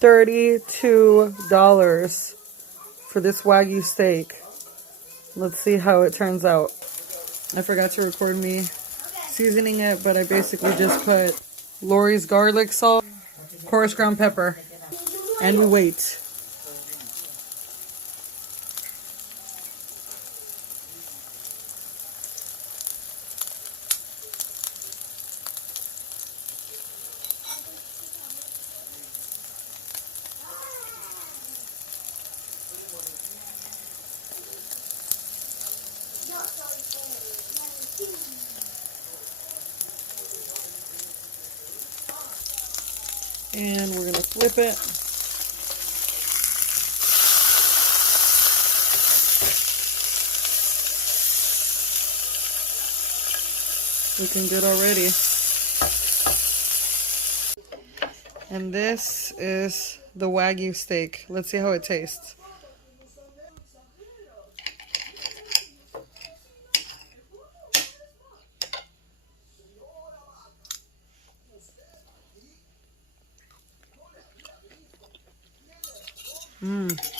$32 for this Wagyu steak. Let's see how it turns out. I forgot to record me seasoning it, but I basically just put Lori's garlic salt, coarse ground pepper, and we wait. And we're gonna flip it. Looking good already. And this is the Wagyu steak. Let's see how it tastes. Mmm.